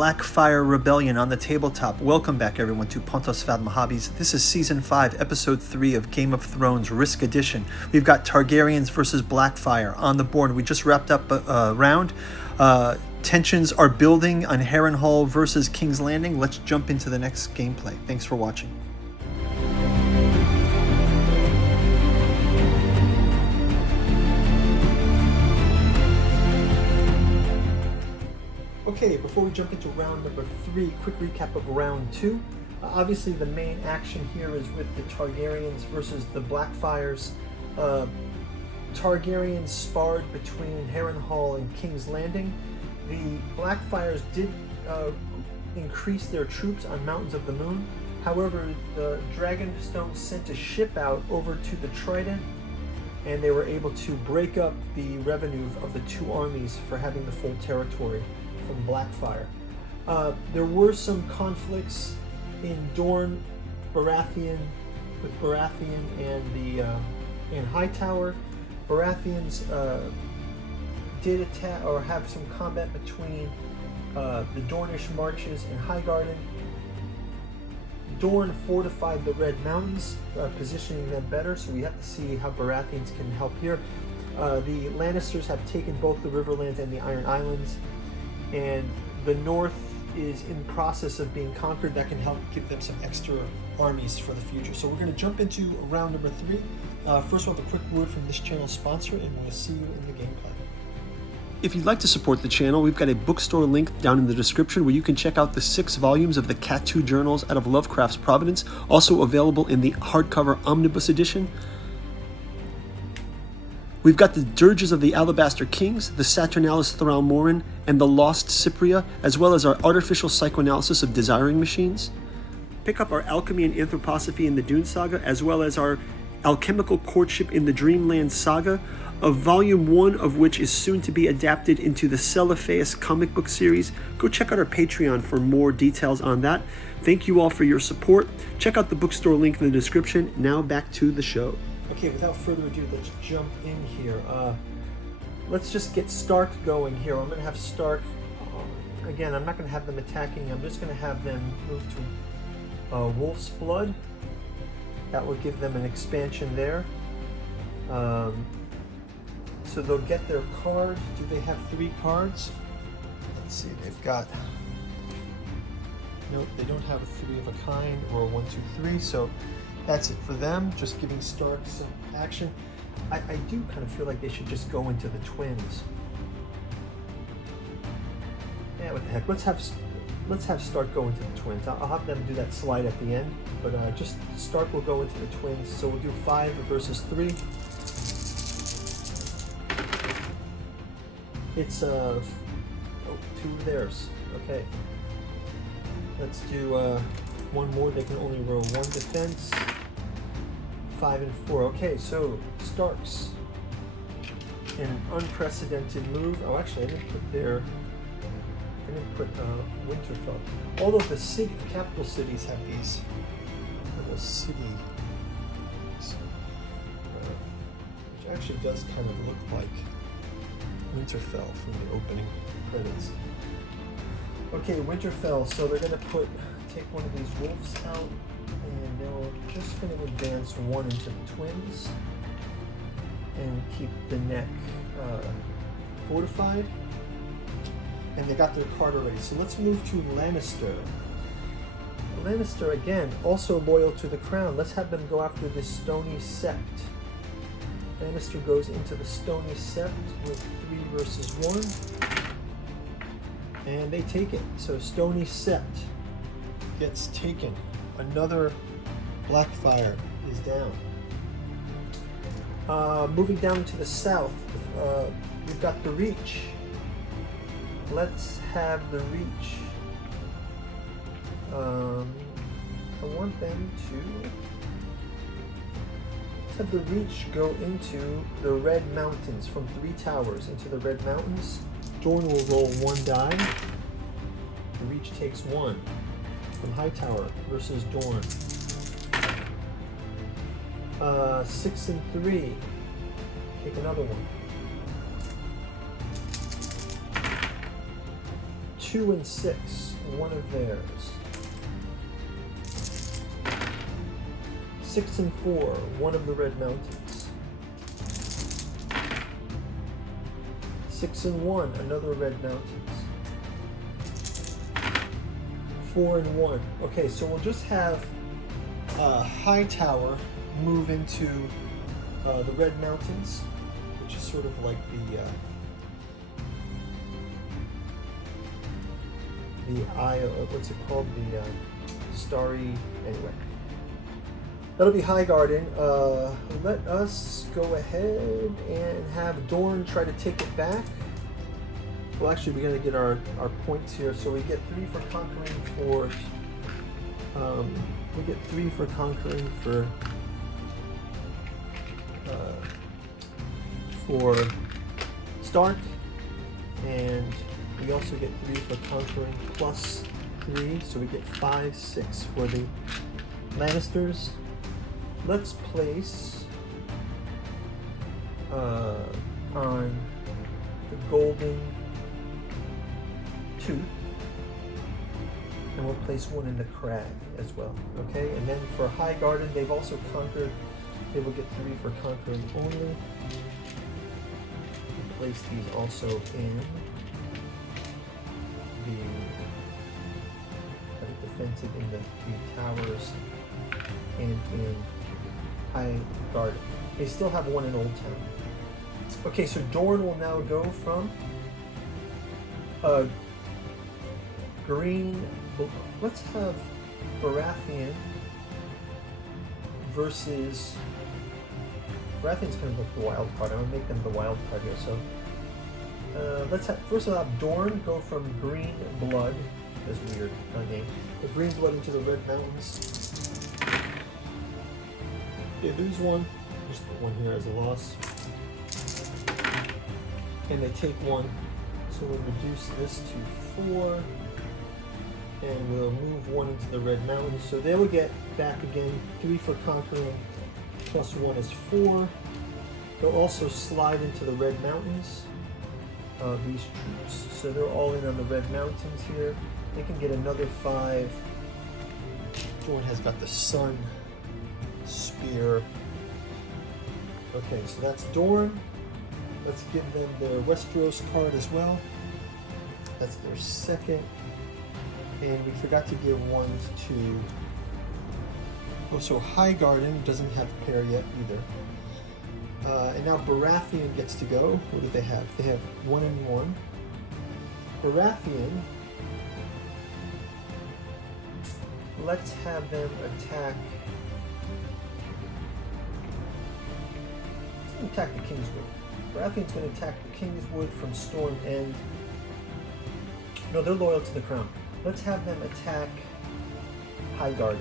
Blackfyre Rebellion on the tabletop. Welcome back, everyone, to Pontos Vadma Hobbies. This is Season 5, Episode 3 of Game of Thrones Risk Edition. We've got Targaryens versus Blackfyre on the board. We just wrapped up a round. Tensions are building on Harrenhal versus King's Landing. Let's jump into the next gameplay. Thanks for watching. Okay, before we jump into round number 3, quick recap of round 2. Obviously, the main action here is with the Targaryens versus the Blackfyres. Targaryens sparred between Harrenhal and King's Landing. The Blackfyres did increase their troops on Mountains of the Moon. However, the Dragonstone sent a ship out over to the Trident, and they were able to break up the revenue of the two armies for having the full territory from Blackfyre. There were some conflicts in Dorne, Baratheon, with Baratheon and Hightower. Baratheons did attack or have some combat between the Dornish marches and Highgarden. Dorne fortified the Red Mountains, positioning them better, so we have to see how Baratheons can help here. The Lannisters have taken both the Riverlands and the Iron Islands, and the North is in process of being conquered. That can help give them some extra armies for the future. So we're going to jump into round number 3. First, we'll have a quick word from this channel's sponsor, and we'll see you in the gameplay. If you'd like to support the channel, we've got a bookstore link down in the description where you can check out the 6 volumes of the Cat 2 journals out of Lovecraft's Providence, also available in the hardcover omnibus edition. We've got the Dirges of the Alabaster Kings, the Saturnalis Thralmorin, and the Lost Cypria, as well as our artificial psychoanalysis of desiring machines. Pick up our Alchemy and Anthroposophy in the Dune Saga, as well as our Alchemical Courtship in the Dreamland Saga, of Volume 1 of which is soon to be adapted into the Celiphaeus comic book series. Go check out our Patreon for more details on that. Thank you all for your support. Check out the bookstore link in the description. Now back to the show. Okay, without further ado, let's jump in here. Let's just get Stark going here. I'm going to have Stark, again, I'm not going to have them attacking. I'm just going to have them move to Wolf's Blood. That will give them an expansion there. So they'll get their card. Do they have 3 cards? Let's see, they've got... Nope, they don't have a 3 of a kind or a 1, 2, 3, so that's it for them, just giving Stark some action. I do kind of feel like they should just go into the twins. Yeah, what the heck, let's have Stark go into the twins. I'll have them do that slide at the end, but just Stark will go into the twins. So we'll do 5 versus 3. It's 2 of theirs. Okay. Let's do one more. They can only roll 1 defense. 5 and 4. Okay, so Starks in an unprecedented move. Oh, actually, I didn't put Winterfell. All of the capital cities have these little cities, which actually does kind of look like Winterfell from the opening credits. Okay, Winterfell, so they're going to take one of these wolves out, and they're just going to advance 1 into the twins, and keep the neck fortified. And they got their card already. So let's move to Lannister. Lannister, again, also loyal to the crown. Let's have them go after this Stony Sept. Lannister goes into the Stony Sept with 3 versus 1. And they take it. So Stony Sept gets taken. Another Blackfyre is down. Moving down to the south, we've got the Reach. Let's have the Reach. I want them to... Let's have the Reach go into the Red Mountains, from 3 towers into the Red Mountains. Dorne will roll 1 die. The Reach takes 1 from Hightower versus Dorne. 6 and 3. Take another one. 2 and 6. one of theirs. 6 and 4, one of the Red Mountains. 6 and 1, another Red Mountains. 4 and 1. Okay, so we'll just have Hightower move into the Red Mountains, which is sort of like the eye of, what's it called? The starry, anyway. That'll be Highgarden. Let us go ahead and have Dorne try to take it back. Well, actually, we got to get our points here. So we get 3 for conquering we get 3 for conquering for Stark, and we also get 3 for conquering plus 3, so we get 5, 6 for the Lannisters. Let's place on the Golden Tooth, and we'll place one in the Crag as well. Okay, and then for Highgarden, they've also conquered. They will get 3 for conquering only. We'll place these also in the defensive in the towers and in Highgarden. They still have one in Old Town. Okay, so Dorne will now go from green. Let's have Baratheon versus. Baratheon's kind of like the wild card. I'm gonna make them the wild card here. So let's have first of all Dorne go from green blood. That's weird name. The green blood into the Red Mountains. They lose one. Just put one here as a loss. And they take one. So we'll reduce this to 4. And we'll move one into the Red Mountains. So they will get back again 3 for conquering. Plus 1 is 4. They'll also slide into the Red Mountains. These troops. So they're all in on the Red Mountains here. They can get another 5. Dorne has got the Sun Spear. Okay, so that's Dorne. Let's give them their Westeros card as well. That's their second. And we forgot to give one to... Oh, so Highgarden doesn't have a pair yet either. And now Baratheon gets to go. What do they have? They have 1 and 1. Baratheon... Let's have them attack. Let's attack the Kingswood. Baratheon's going to attack the Kingswood from Storm End. No, they're loyal to the crown. Let's have them attack Highgarden.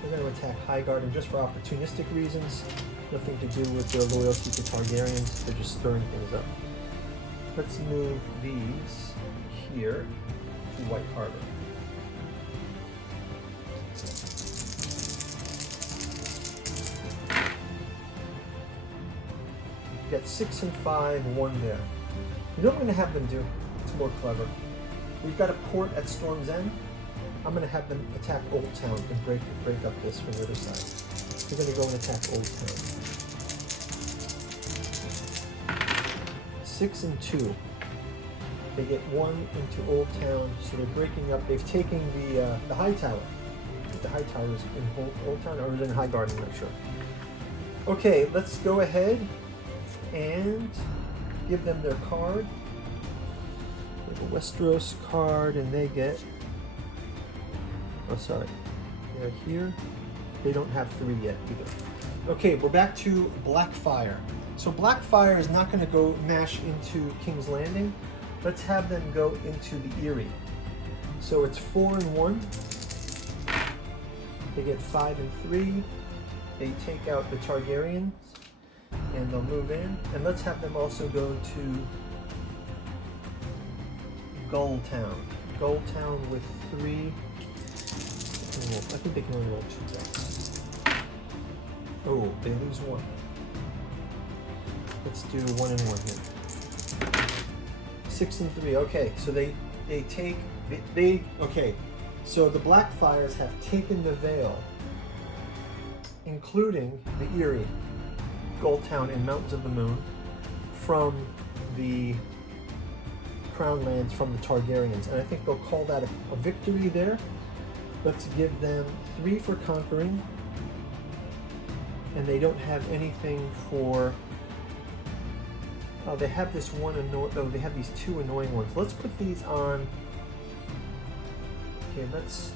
They're going to attack Highgarden just for opportunistic reasons. Nothing to do with their loyalty to Targaryens. They're just stirring things up. Let's move these here to White Harbor. Got 6 and 5, 1 there. You know what I'm going to have them do? It's more clever. We've got a port at Storm's End. I'm going to have them attack Old Town and break up this from the other side. We're going to go and attack Old Town. 6 and 2. They get 1 into Old Town, so they're breaking up. They've taken the High Tower. The High Tower is in Old Town, or is it in Highgarden? I'm not sure. Okay, let's go ahead and give them their card. They have a Westeros card, and they get... Oh, sorry. They're here. They don't have 3 yet either. Okay, we're back to Blackfyre. So Blackfyre is not going to go mash into King's Landing. Let's have them go into the Eyrie. So it's 4 and 1. They get 5 and 3. They take out the Targaryens, and they'll move in. And let's have them also go to Gulltown. Gulltown with 3. I think they can only roll 2 dice. Oh, they lose 1. Let's do 1 and 1 here. 6 and 3. Okay, so they take Okay, so the Blackfyres have taken the Vale, including the Eyrie, Goldtown, and Mountains of the Moon, from the Crown Lands from the Targaryens, and I think they'll call that a victory there. Let's give them 3 for conquering, and they don't have anything for. Oh, they have this one they have these 2 annoying ones. Let's put these on. Okay, let's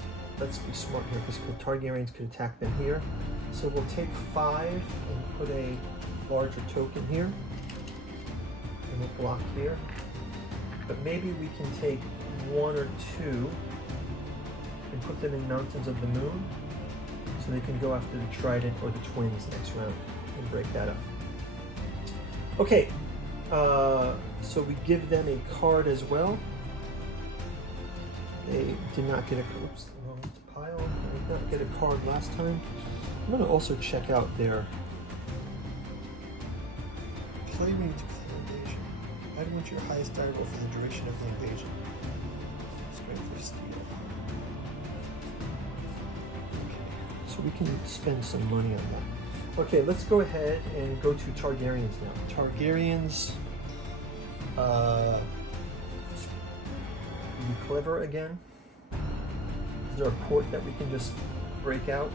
be smart here because Targaryens could attack them here. So we'll take 5 and put a larger token here, and we'll block here. But maybe we can take 1 or 2 and put them in Mountains of the Moon, so they can go after the Trident or the Twins next round and break that up. Okay, so we give them a card as well. They did not get a pile. They did not get a card last time. I'm going to also check out their play range of the invasion. Add 1 to your highest die roll for the duration of the invasion. Strength of steel. So we can spend some money on that. Okay, let's go ahead and go to Targaryens now. Targaryens, be clever again. Is there a port that we can just break out?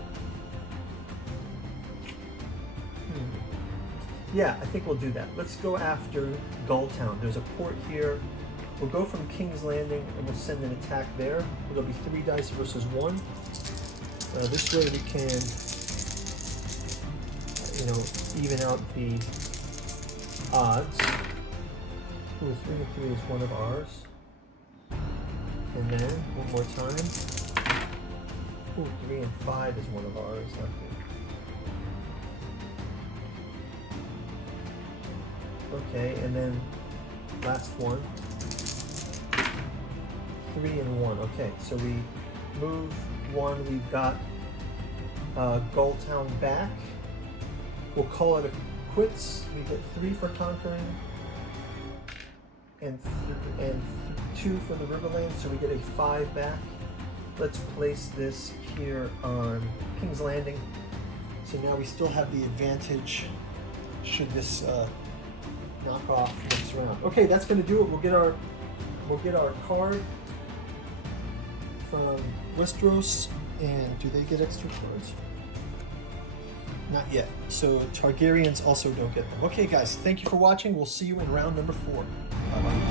Yeah, I think we'll do that. Let's go after Goldtown. There's a port here. We'll go from King's Landing and we'll send an attack there. It'll be 3 dice versus 1. This way we can, even out the odds. Ooh, 3 and 3 is one of ours. And then, one more time. Ooh, 3 and 5 is one of ours. Not good. Okay, and then last one. 3 and 1. Okay, so we move 1. We've got Goldtown back. We'll call it a quits. We get 3 for conquering and 2 for the Riverlands, so we get a 5 back. Let's place this here on King's Landing. So now we still have the advantage should this knock off next round. Okay, that's going to do it. We'll get our card from Westeros. And do they get extra cards? Not yet. So Targaryens also don't get them. Okay, guys, thank you for watching. We'll see you in round number 4. Bye-bye.